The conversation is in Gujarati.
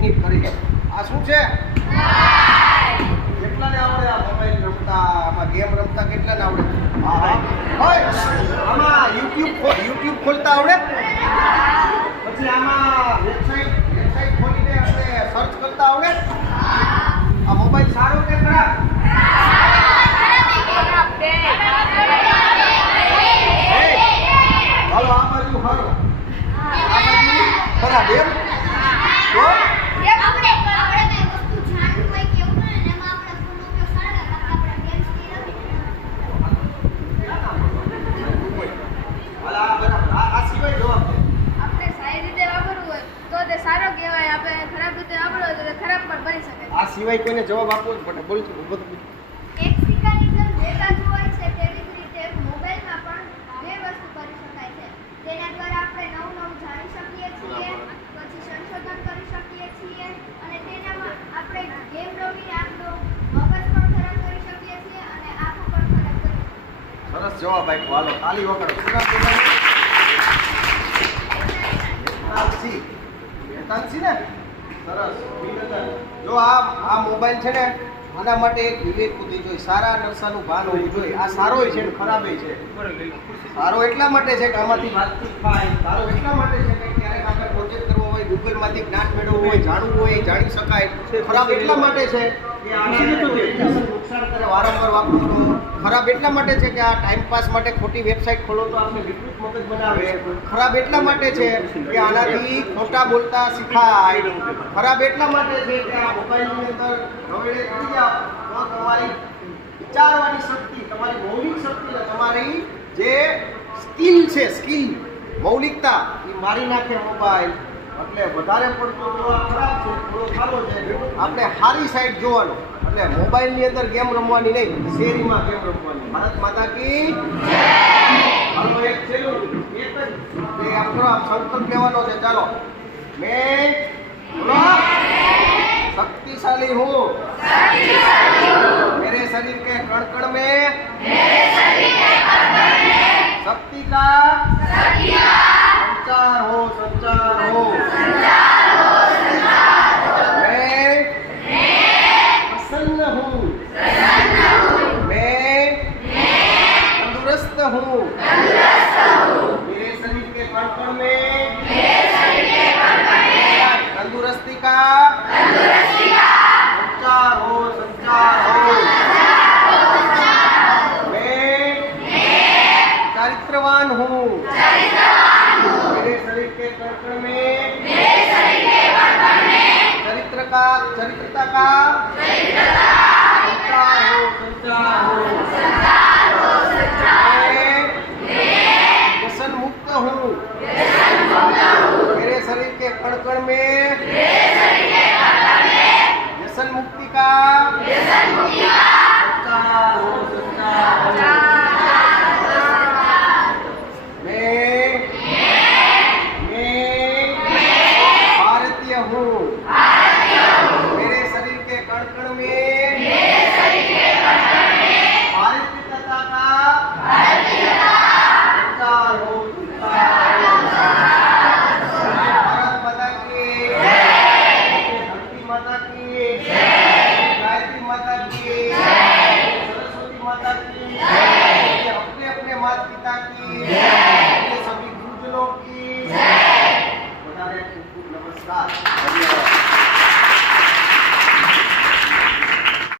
મિનિટ કરી લે. આ શું છે? કેટલાને આવડે આ મોબાઈલ રમતા, આમાં ગેમ રમતા કેટલાને આવડે? હા હોય. આમાં યુટ્યુબ ખોલતા આવડે? પછી આમાં વેબસાઇટ ખોલીને આપણે સર્ચ કરતા આવડે? આ મોબાઈલ સારો કે ખરાબ? હાલો આ બાજુ સારો, આ બાજુ ખરાબ. એમ તો આ સિવાય કોઈને જવાબ આપવો જ પડે. બોલ છું બધું. એક સિક્કાની જેમ બે બાજુ હોય છે તેવી જ રીતે મોબાઈલમાં પણ બે વસ્તુ કરી શકાય છે. તેના દ્વારા આપણે નવું જાણી શકીએ છીએ, પછી સંશોધન કરી શકીએ છીએ અને તેનામાં આપણે ગેમ રમી આપણો મગજ પણ ખરાબ કરી શકીએ છીએ અને આંખો પણ ખરાબ કરી શકીએ. સરસ જવાબ આપ્યો. હાલો તાલી વગાડો. તાલસી ને સરસ. જો આ મોબાઈલ છે ને, આના માટે એક વિવેક બુદ્ધિ જોઈએ, સારા નરસાનું ભાન હોવું જોઈએ. આ સારોય છે ને ખરાબય છે. સારો એટલા માટે છે કે આમાંથી વાતચીત થાય, સારો એટલા માટે છે કે ક્યારેક આપણે પ્રોજેક્ટ કરવો હોય, ગૂગલમાંથી જ્ઞાન મેળવવું હોય, જાણવું હોય, જાણી શકાય. ખરાબ એટલા માટે છે કે નુકસાન કરે, વારંવાર વાપરો. ખરાબ એટલા માટે છે કે આ ટાઈમ પાસ માટે ખોટી વેબસાઇટ ખોલો તો આપણે વિકૃત મગજ બનાવે. ખરાબ એટલા માટે છે કે આનાથી ખોટા બોલતા શીખાય. ખરાબ એટલા માટે છે કે આ મોબાઈલની અંદર રવેડે થઈ જાવ તો તમારી વિચારવાની શક્તિ, તમારી મૌલિક શક્તિ, તમારી જે સ્કિલ છે, સ્કિલ મૌલિકતા એ મારી નાખે મોબાઈલ. એટલે વધારે પડતો તો આ ખરાબ છે, થોડો સારો છે. આપણે સારી સાઈડ જોવાનો. એટલે મોબાઈલની અંદર ગેમ રમવાની નહીં, શેરીમાં ગેમ રમવાની. ભારત માતા કી હાલો એક છેલ્લું એક જ આપણો આમ સંકલ્પ લેવાનો છે. ચાલો મેં शक्तिशाली हूँ, मेरे शरीर के कण कण में शक्ति का संचार हो, संचार हो। मैं प्रसन्न हूँ, मैं तंदुरुस्त हूँ, मेरे शरीर के कण कण में तंदुरुस्ती का संचार हो, संचार हो। मैं चारित्रवान हूँ, मेरे शरीर के कण कण में चरित्रता का संचार हो, संचार हो। मैं व्यसन मुक्त हूँ, मेरे शरीर के कण कण में व्यसन मुक्ति का संचार हो, संचार हो। मैं भारतीय हूँ,